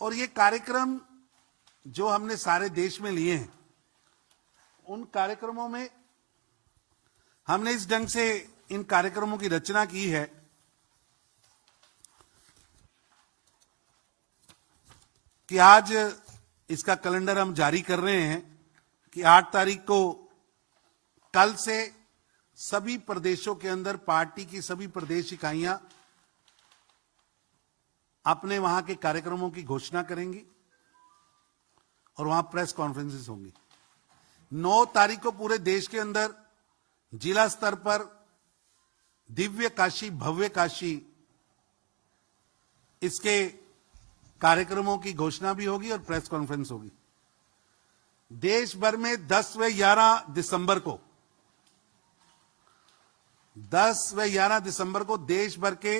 और ये कार्यक्रम जो हमने सारे देश में लिए हैं, उन कार्यक्रमों में हमने इस ढंग से इन कार्यक्रमों की रचना की है कि आज इसका कैलेंडर हम जारी कर रहे हैं कि 8 तारीख को कल से सभी प्रदेशों के अंदर पार्टी की सभी प्रदेश इकाइयां अपने वहां के कार्यक्रमों की घोषणा करेंगी और वहां प्रेस कॉन्फ्रेंसेस होंगी। 9 तारीख को पूरे देश के अंदर जिला स्तर पर दिव्य काशी भव्य काशी इसके कार्यक्रमों की घोषणा भी होगी और प्रेस कॉन्फ्रेंस होगी। देश भर में 10 व 11 दिसंबर को 10 व 11 दिसंबर को देश भर के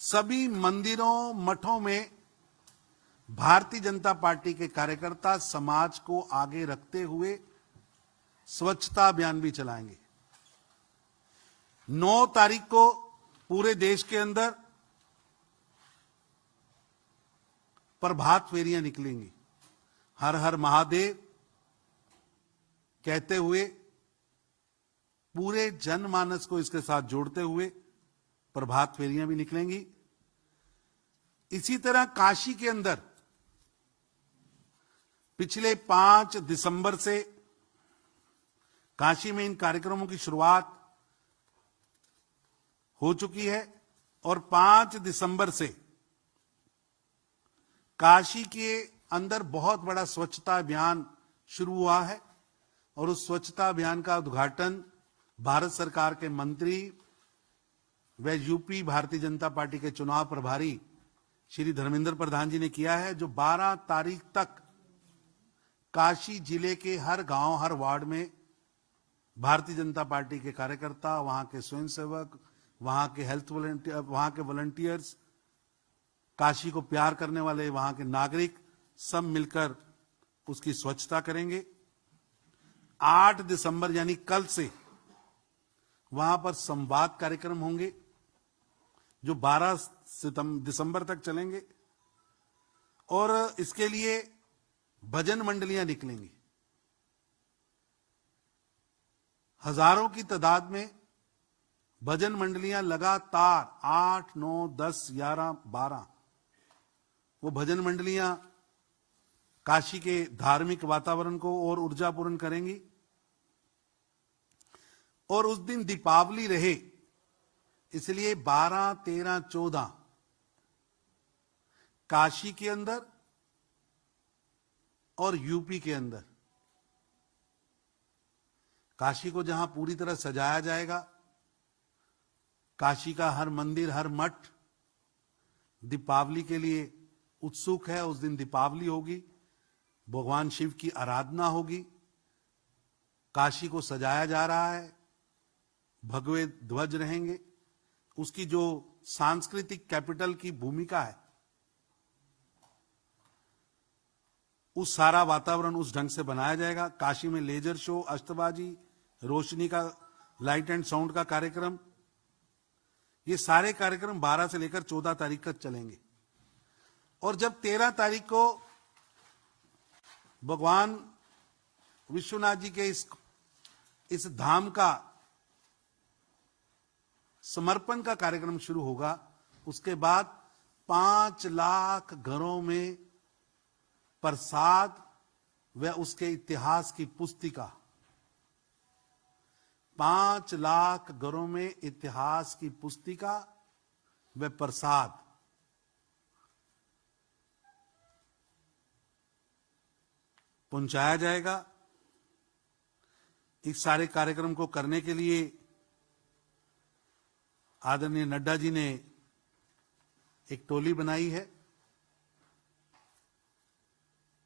सभी मंदिरों मठों में भारतीय जनता पार्टी के कार्यकर्ता समाज को आगे रखते हुए स्वच्छता अभियान भी चलाएंगे। 9 तारीख को पूरे देश के अंदर प्रभात फेरियां निकलेंगी। हर हर महादेव कहते हुए पूरे जनमानस को इसके साथ जोड़ते हुए प्रभात फेरियां भी निकलेंगी। इसी तरह काशी के अंदर पिछले 5 दिसंबर से काशी में इन कार्यक्रमों की शुरुआत हो चुकी है और 5 दिसंबर से काशी के अंदर बहुत बड़ा स्वच्छता अभियान शुरू हुआ है और उस स्वच्छता अभियान का उद्घाटन भारत सरकार के मंत्री व यूपी भारतीय जनता पार्टी के चुनाव प्रभारी श्री धर्मेंद्र प्रधान जी ने किया है, जो 12 तारीख तक काशी जिले के हर गांव हर वार्ड में भारतीय जनता पार्टी के कार्यकर्ता, वहां के स्वयंसेवक, वहां के हेल्थ वॉलंटियर, वहां के वॉलंटियर्स, काशी को प्यार करने वाले वहां के नागरिक सब मिलकर उसकी स्वच्छता करेंगे। 8 दिसंबर यानी कल से वहां पर संवाद कार्यक्रम होंगे जो 12 दिसंबर तक चलेंगे और इसके लिए भजन मंडलियां निकलेंगी। हजारों की तादाद में भजन मंडलियां लगातार 8, 9, 10, 11, 12 वो भजन मंडलियां काशी के धार्मिक वातावरण को और ऊर्जापूर्ण करेंगी। और उस दिन दीपावली रहे इसलिए 12, 13, 14 काशी के अंदर और यूपी के अंदर काशी को जहां पूरी तरह सजाया जाएगा, काशी का हर मंदिर हर मठ दीपावली के लिए उत्सुक है। उस दिन दीपावली होगी, भगवान शिव की आराधना होगी, काशी को सजाया जा रहा है, भगवे ध्वज रहेंगे, उसकी जो सांस्कृतिक कैपिटल की भूमिका है उस सारा वातावरण उस ढंग से बनाया जाएगा। काशी में लेजर शो, अष्टबाजी, रोशनी का लाइट एंड साउंड का कार्यक्रम, ये सारे कार्यक्रम 12 से लेकर 14 तारीख तक चलेंगे। और जब 13 तारीख को भगवान विश्वनाथ जी के इस धाम का समर्पण का कार्यक्रम शुरू होगा, उसके बाद 5 लाख घरों में प्रसाद व उसके इतिहास की पुस्तिका, 5 लाख घरों में इतिहास की पुस्तिका व प्रसाद पहुंचाया जाएगा। इस सारे कार्यक्रम को करने के लिए आदरणीय नड्डा जी ने एक टोली बनाई है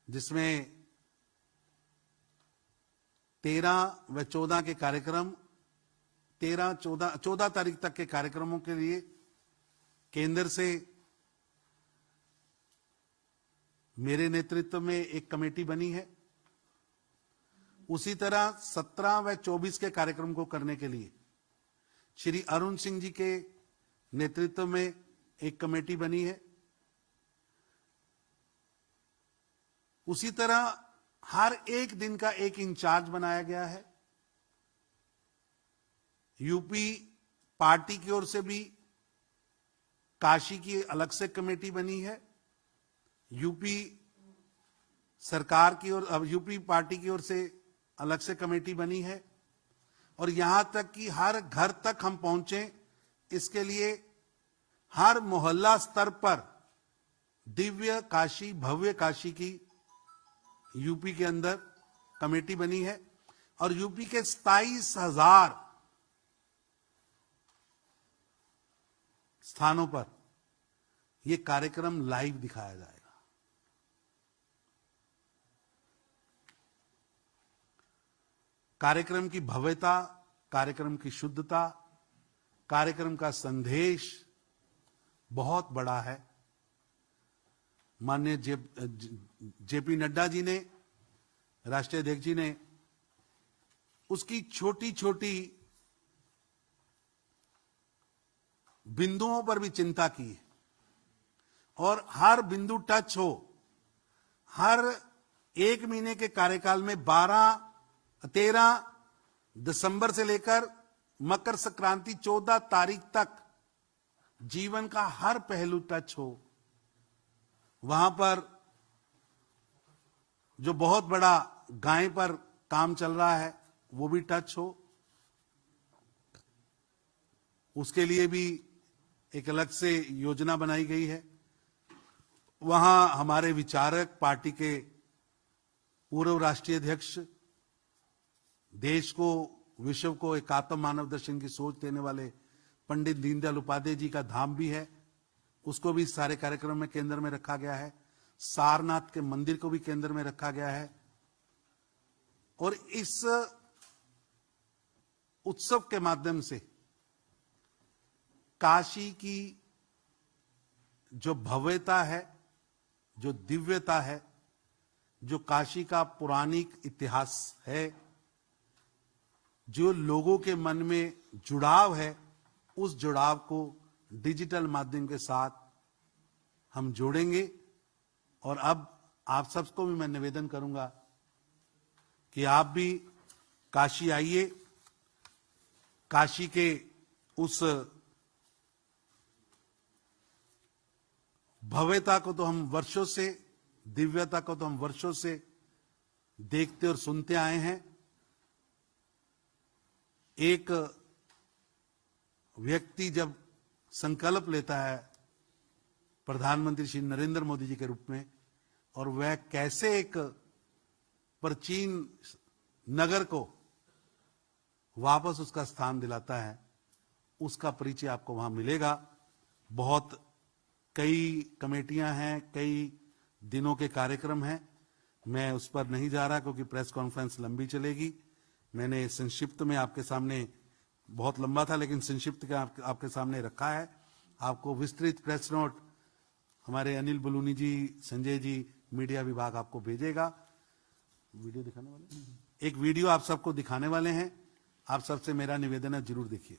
जिसमें 13 व 14 के कार्यक्रम 14 तारीख तक के कार्यक्रमों के लिए केंद्र से मेरे नेतृत्व में एक कमेटी बनी है। उसी तरह 17 व 24 के कार्यक्रम को करने के लिए श्री अरुण सिंह जी के नेतृत्व में एक कमेटी बनी है। उसी तरह हर एक दिन का एक इंचार्ज बनाया गया है। यूपी पार्टी की ओर से भी काशी की अलग से कमेटी बनी है, यूपी सरकार की ओर, अब यूपी पार्टी की ओर से अलग से कमेटी बनी है, और यहां तक कि हर घर तक हम पहुंचे, इसके लिए हर मोहल्ला स्तर पर दिव्य काशी, भव्य काशी की यूपी के अंदर कमेटी बनी है, और यूपी के 27,000 स्थानों पर यह कार्यक्रम लाइव दिखाया जाएगा। कार्यक्रम की भव्यता, कार्यक्रम की शुद्धता, कार्यक्रम का संदेश बहुत बड़ा है। माननीय जेपी नड्डा जी ने, राष्ट्रीय अध्यक्ष जी ने, उसकी छोटी छोटी बिंदुओं पर भी चिंता की है, और हर बिंदु टच हो। हर एक महीने के कार्यकाल में 13 दिसंबर से लेकर मकर संक्रांति 14 तारीख तक जीवन का हर पहलू टच हो। वहां पर जो बहुत बड़ा गाय पर काम चल रहा है वो भी टच हो, उसके लिए भी एक अलग से योजना बनाई गई है। वहां हमारे विचारक, पार्टी के पूर्व राष्ट्रीय अध्यक्ष, देश को, विश्व को एकात्म मानव दर्शन की सोच देने वाले पंडित दीनदयाल उपाध्याय जी का धाम भी है, उसको भी सारे कार्यक्रम में केंद्र में रखा गया है। सारनाथ के मंदिर को भी केंद्र में रखा गया है, और इस उत्सव के माध्यम से काशी की जो भव्यता है, जो दिव्यता है, जो काशी का पौराणिक इतिहास है, जो लोगों के मन में जुड़ाव है, उस जुड़ाव को डिजिटल माध्यम के साथ हम जोड़ेंगे। और अब आप सबको भी मैं निवेदन करूंगा कि आप भी काशी आइए। काशी के उस भव्यता को तो हम वर्षों से, दिव्यता को तो हम वर्षों से देखते और सुनते आए हैं। एक व्यक्ति जब संकल्प लेता है प्रधानमंत्री श्री नरेंद्र मोदी जी के रूप में, और वह कैसे एक प्राचीन नगर को वापस उसका स्थान दिलाता है, उसका परिचय आपको वहां मिलेगा। बहुत कई कमेटियां हैं, कई दिनों के कार्यक्रम हैं, मैं उस पर नहीं जा रहा क्योंकि प्रेस कॉन्फ्रेंस लंबी चलेगी। मैंने संक्षिप्त में आपके सामने, बहुत लंबा था लेकिन संक्षिप्त का आपके सामने रखा है। आपको विस्तृत प्रेस नोट हमारे अनिल बलूनी जी, संजय जी, मीडिया विभाग आपको भेजेगा। वीडियो दिखाने वाले, एक वीडियो आप सबको दिखाने वाले हैं। आप सबसे मेरा निवेदन है, जरूर देखिए।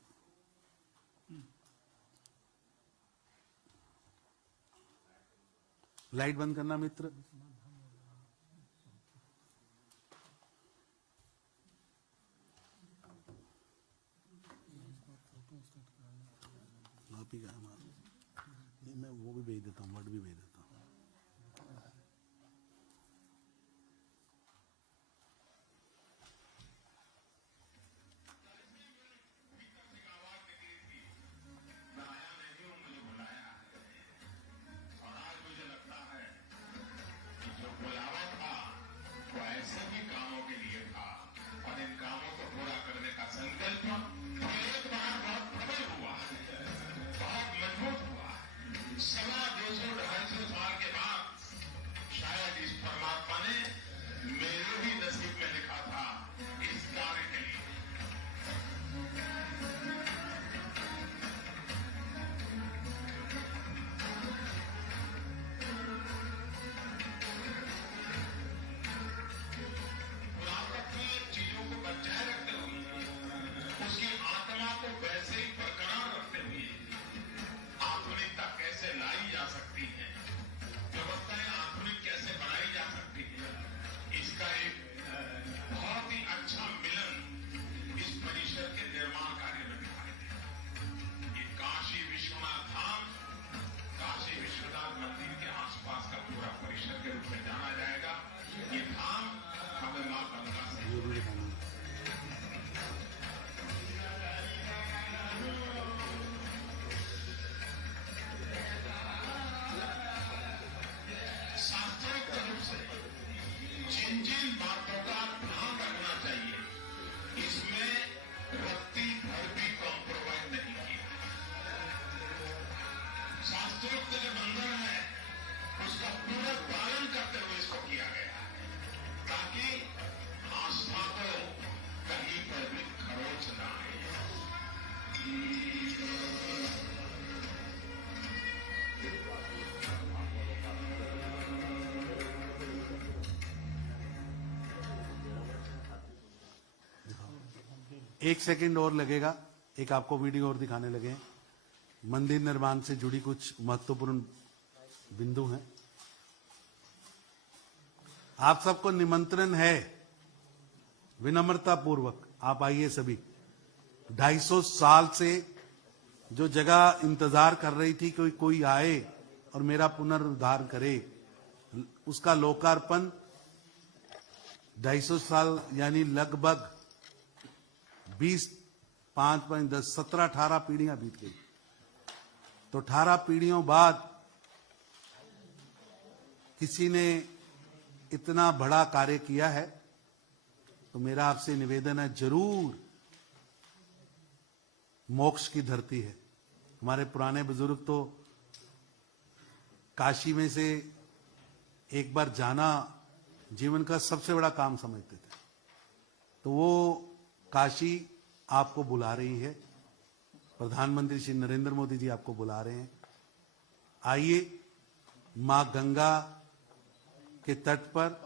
लाइट बंद करना मित्र। आप ही का मैं वो भी भेज देता हूँ, वर्ड भी भेज देता हूँ। एक सेकंड और लगेगा, एक आपको वीडियो और दिखाने लगे हैं। मंदिर निर्माण से जुड़ी कुछ महत्वपूर्ण बिंदु हैं। आप सबको निमंत्रण है, विनम्रता पूर्वक आप आइए सभी। 250 साल से जो जगह इंतजार कर रही थी कि कोई आए और मेरा पुनरुद्धार करे, उसका लोकार्पण 250 साल यानी लगभग 20, 5, 5, 10, 17, 18 पीढ़ियां बीत गई। तो 18 पीढ़ियों बाद किसी ने इतना बड़ा कार्य किया है, तो मेरा आपसे निवेदन है, जरूर मोक्ष की धरती है। हमारे पुराने बुजुर्ग तो काशी में से एक बार जाना जीवन का सबसे बड़ा काम समझते थे। तो वो काशी आपको बुला रही है। प्रधानमंत्री श्री नरेंद्र मोदी जी आपको बुला रहे हैं। आइए, मां गंगा के तट पर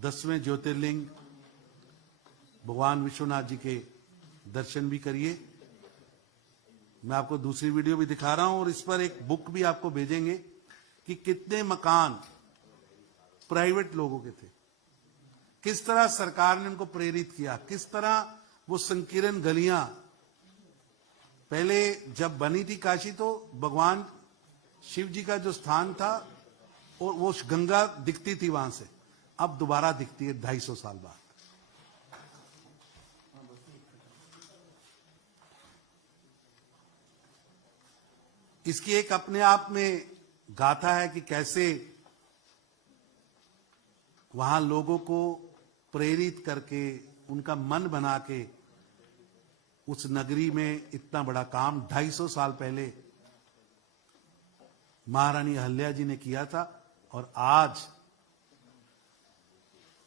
10वें ज्योतिर्लिंग भगवान विश्वनाथ जी के दर्शन भी करिए। मैं आपको दूसरी वीडियो भी दिखा रहा हूं और इस पर एक बुक भी आपको भेजेंगे कि कितने मकान प्राइवेट लोगों के थे, किस तरह सरकार ने उनको प्रेरित किया, किस तरह वो संकीर्ण गलियां, पहले जब बनी थी काशी तो भगवान शिव जी का जो स्थान था और वो गंगा दिखती थी वहां से, अब दोबारा दिखती है 250 साल बाद। इसकी एक अपने आप में गाथा है कि कैसे वहां लोगों को प्रेरित करके उनका मन बना के उस नगरी में इतना बड़ा काम 250 साल पहले महारानी अहल्या जी ने किया था। और आज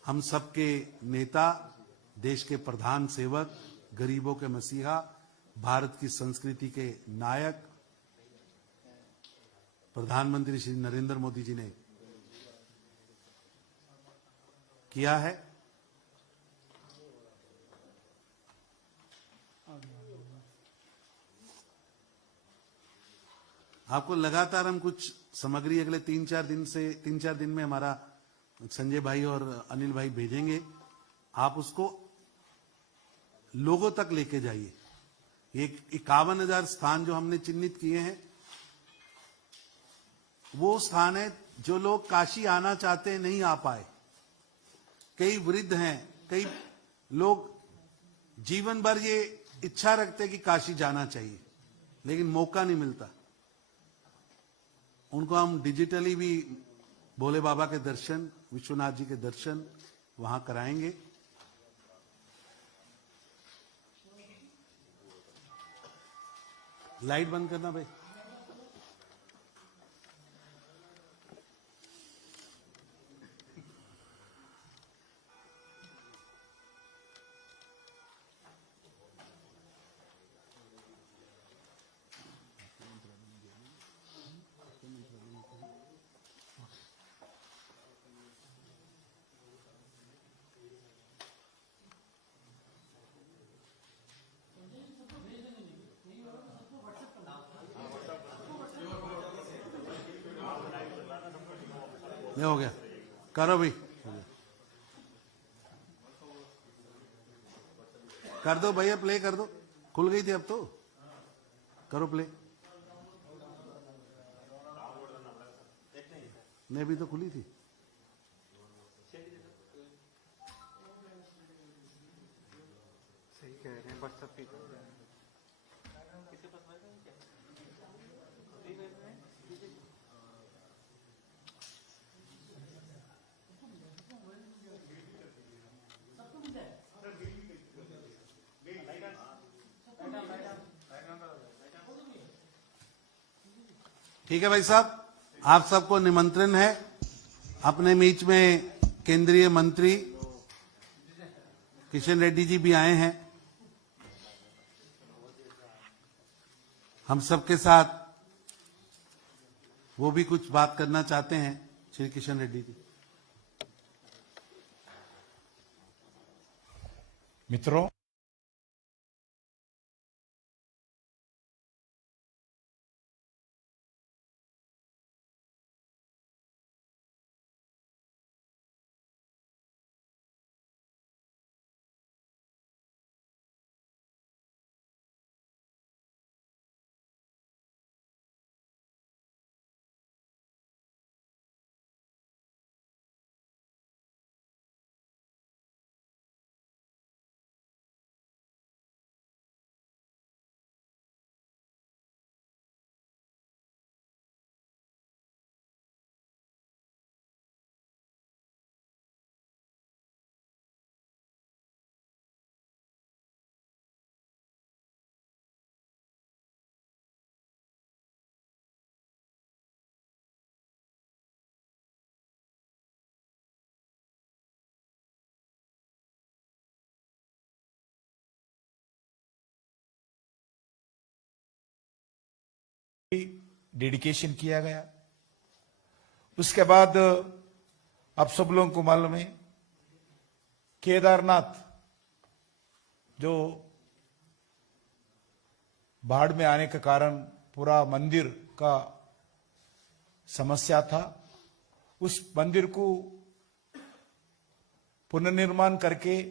हम सबके नेता, देश के प्रधान सेवक, गरीबों के मसीहा, भारत की संस्कृति के नायक प्रधानमंत्री श्री नरेंद्र मोदी जी ने किया है। आपको लगातार हम कुछ सामग्री अगले 3-4 दिन में हमारा संजय भाई और अनिल भाई भेजेंगे। आप उसको लोगों तक लेके जाइए। ये 51,000 स्थान जो हमने चिन्हित किए हैं, वो स्थान है जो लोग काशी आना चाहते हैं, नहीं आ पाए। कई वृद्ध हैं, कई लोग जीवन भर ये इच्छा रखते हैं कि काशी जाना चाहिए, लेकिन मौका नहीं मिलता। उनको हम डिजिटली भी भोले बाबा के दर्शन, विश्वनाथ जी के दर्शन वहां कराएंगे। लाइट बंद करना भाई। ये हो गया, करो भाई, कर दो भैया, प्ले कर दो। खुल गई थी अब तो, करो प्ले। नहीं, भी तो खुली थी। सही कह रहे हैं, व्हाट्सएप पे ठीक है भाई साहब, आप सबको निमंत्रण है। अपने बीच में केंद्रीय मंत्री किशन रेड्डी जी भी आए हैं। हम सबके साथ वो भी कुछ बात करना चाहते हैं। श्री किशन रेड्डी जी। मित्रों, डेडिकेशन किया गया। उसके बाद आप सब लोगों को मालूम है, केदारनाथ जो बाढ़ में आने के कारण पूरा मंदिर का समस्या था, उस मंदिर को पुनर्निर्माण करके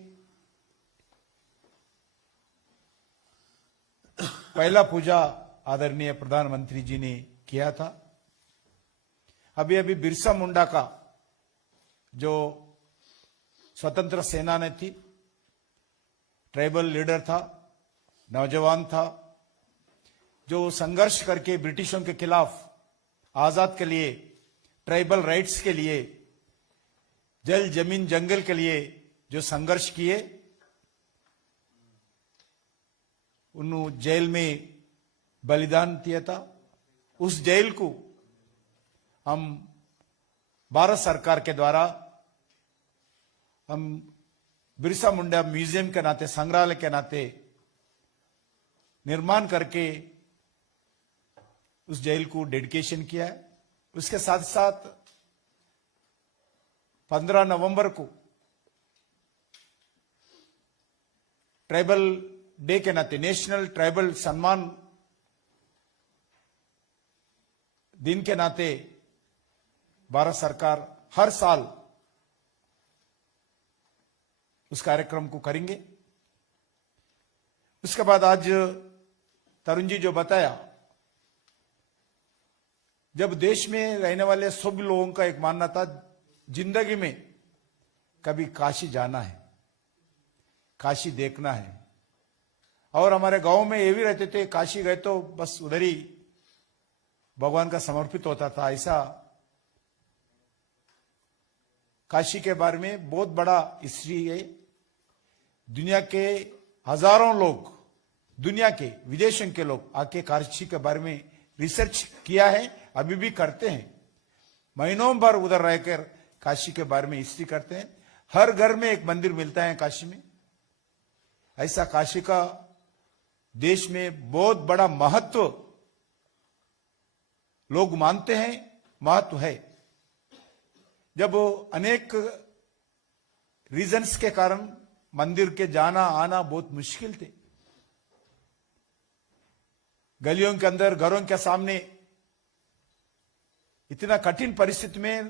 पहला पूजा आदरणीय प्रधानमंत्री जी ने किया था। अभी अभी बिरसा मुंडा का जो स्वतंत्र सेनानी थी, ट्राइबल लीडर था, नौजवान था, जो संघर्ष करके ब्रिटिशों के खिलाफ आजाद के लिए, ट्राइबल राइट्स के लिए, जल जमीन जंगल के लिए जो संघर्ष किए, उन्होंने जेल में बलिदान दिया था। उस जेल को हम भारत सरकार के द्वारा हम बिरसा मुंडा म्यूजियम के नाते, संग्रहालय के नाते निर्माण करके उस जेल को डेडिकेशन किया है। उसके साथ साथ 15 नवंबर को ट्राइबल डे के नाते, नेशनल ट्राइबल सम्मान दिन के नाते भारत सरकार हर साल उस कार्यक्रम को करेंगे। उसके बाद आज तरुण जी जो बताया, जब देश में रहने वाले सब लोगों का एक मानना था, जिंदगी में कभी काशी जाना है, काशी देखना है, और हमारे गांव में ये भी रहते थे, काशी गए तो बस उधर ही भगवान का समर्पित होता था। ऐसा काशी के बारे में बहुत बड़ा हिस्ट्री है। दुनिया के हजारों लोग, दुनिया के विदेशों के लोग आके काशी के बारे में रिसर्च किया है, अभी भी करते हैं। महीनों भर उधर रहकर काशी के बारे में हिस्ट्री करते हैं। हर घर में एक मंदिर मिलता है काशी में। ऐसा काशी का देश में बहुत बड़ा महत्व लोग मानते हैं, महत्व है। जब अनेक रीजंस के कारण मंदिर के जाना आना बहुत मुश्किल थे, गलियों के अंदर, घरों के सामने इतना कठिन परिस्थिति में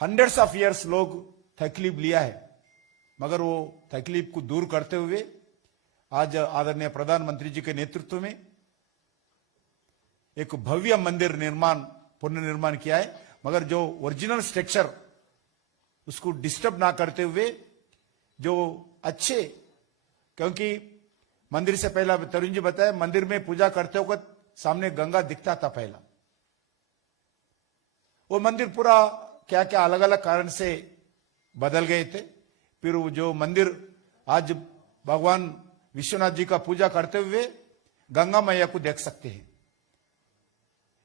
हंड्रेड्स ऑफ इयर्स लोग तकलीफ लिया है, मगर वो तकलीफ को दूर करते हुए आज आदरणीय प्रधानमंत्री जी के नेतृत्व में एक भव्य मंदिर पुनर्निर्माण किया है। मगर जो ओरिजिनल स्ट्रक्चर उसको डिस्टर्ब ना करते हुए, जो अच्छे, क्योंकि मंदिर से पहला तरुण जी बताया, मंदिर में पूजा करते वक्त सामने गंगा दिखता था पहला। वो मंदिर पूरा क्या क्या अलग अलग कारण से बदल गए थे। फिर वो जो मंदिर आज भगवान विश्वनाथ जी का पूजा करते हुए गंगा मैया को देख सकते हैं,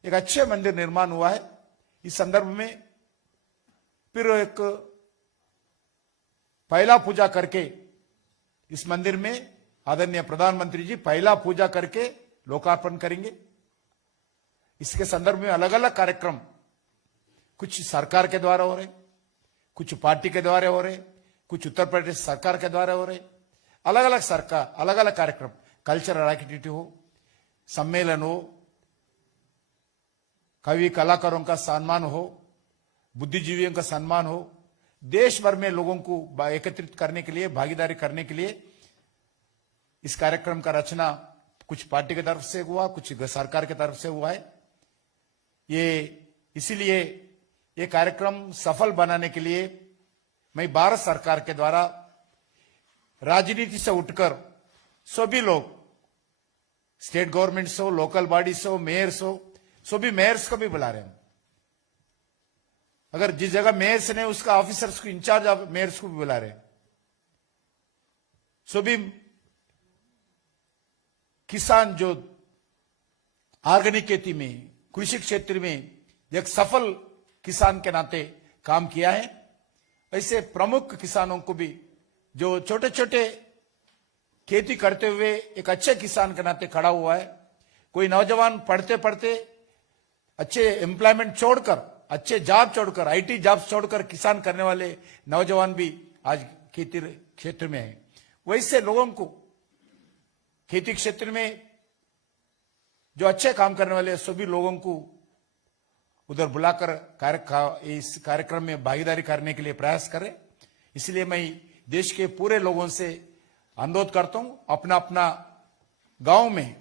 एक अच्छे मंदिर निर्माण हुआ है। इस संदर्भ में फिर एक पहला पूजा करके इस मंदिर में आदरणीय प्रधानमंत्री जी पहला पूजा करके लोकार्पण करेंगे। इसके संदर्भ में अलग अलग कार्यक्रम कुछ सरकार के द्वारा हो रहे, कुछ पार्टी के द्वारा हो रहे, कुछ उत्तर प्रदेश सरकार के द्वारा हो रहे, अलग अलग सरकार, अलग अलग कार्यक्रम, कल्चरल एक्टिविटी हो, सम्मेलन हो, कवि कलाकारों का सम्मान हो, बुद्धिजीवियों का सम्मान हो, देश भर में लोगों को एकत्रित करने के लिए, भागीदारी करने के लिए इस कार्यक्रम का रचना कुछ पार्टी की तरफ से हुआ, कुछ सरकार की तरफ से हुआ है। ये इसीलिए ये कार्यक्रम सफल बनाने के लिए मैं भारत सरकार के द्वारा राजनीति से उठकर सभी लोग, स्टेट गवर्नमेंट्स हो, लोकल बॉडीज हो, मेयर्स हो, सभी मेयर्स को भी बुला रहे हैं। अगर जिस जगह मेयर्स ने उसका ऑफिसर्स को, इंचार्ज ऑफ मेयर्स को भी बुला रहे हैं। सभी किसान जो ऑर्गेनिक खेती में, कृषि क्षेत्र में एक सफल किसान के नाते काम किया है, ऐसे प्रमुख किसानों को भी, जो छोटे छोटे खेती करते हुए एक अच्छे किसान के नाते खड़ा हुआ है। कोई नौजवान पढ़ते पढ़ते अच्छे एम्प्लॉयमेंट छोड़कर, अच्छे जॉब छोड़कर, आईटी जॉब छोड़कर किसान करने वाले नौजवान भी आज खेती क्षेत्र में है। वैसे लोगों को खेती क्षेत्र में जो अच्छे काम करने वाले सभी लोगों को उधर बुलाकर इस कार्यक्रम में भागीदारी करने के लिए प्रयास करें। इसलिए मैं देश के पूरे लोगों से अनुरोध करता हूं, अपना अपना गांव में,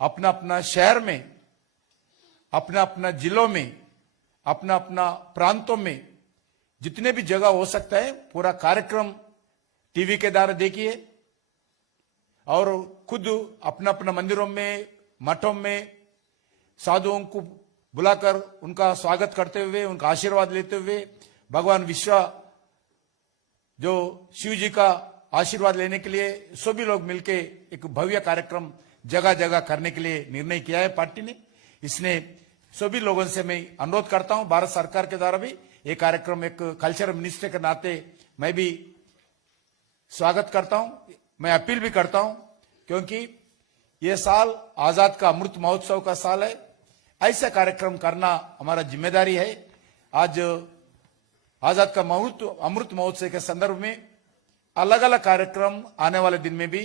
अपना अपना शहर में, अपना अपना जिलों में, अपना अपना प्रांतों में जितने भी जगह हो सकता है पूरा कार्यक्रम टीवी के द्वारा देखिए और खुद अपना अपना मंदिरों में, मठों में साधुओं को बुलाकर उनका स्वागत करते हुए, उनका आशीर्वाद लेते हुए, भगवान विश्व जो शिव जी का आशीर्वाद लेने के लिए सभी लोग मिलके एक भव्य कार्यक्रम जगह जगह करने के लिए निर्णय किया है पार्टी ने। इसने सभी लोगों से मैं अनुरोध करता हूं, भारत सरकार के द्वारा भी ये कार्यक्रम एक कल्चरल मिनिस्टर के नाते मैं भी स्वागत करता हूं। मैं अपील भी करता हूं क्योंकि ये साल आजाद का अमृत महोत्सव का साल है। ऐसा कार्यक्रम करना हमारा जिम्मेदारी है। आज आजाद का अमृत महोत्सव के संदर्भ में अलग अलग कार्यक्रम आने वाले दिन में भी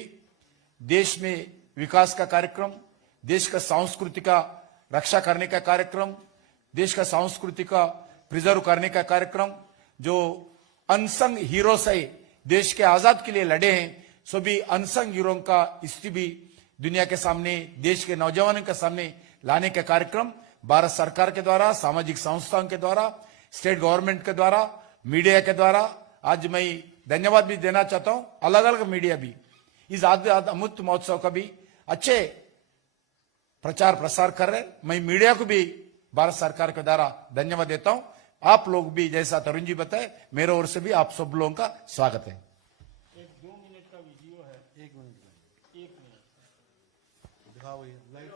देश में विकास का कार्यक्रम, देश का संस्कृति का रक्षा करने का कार्यक्रम, देश का संस्कृति का प्रिजर्व करने का कार्यक्रम, जो अनसंग हीरोज है देश के आजाद के लिए लड़े हैं, सभी अनसंग हीरो का स्थिति भी दुनिया के सामने, देश के नौजवानों के सामने लाने का कार्यक्रम भारत सरकार के द्वारा, सामाजिक संस्थाओं के द्वारा, स्टेट गवर्नमेंट के द्वारा, मीडिया के द्वारा आज मैं धन्यवाद भी देना चाहता हूं। अलग अलग मीडिया भी इस अमृत महोत्सव का भी अच्छे प्रचार प्रसार कर रहे। मैं मीडिया को भी भारत सरकार के द्वारा धन्यवाद देता हूं। आप लोग भी जैसा तरुण जी बताए, मेरे ओर से भी आप सब लोगों का स्वागत है। दिखाओ ये लाइट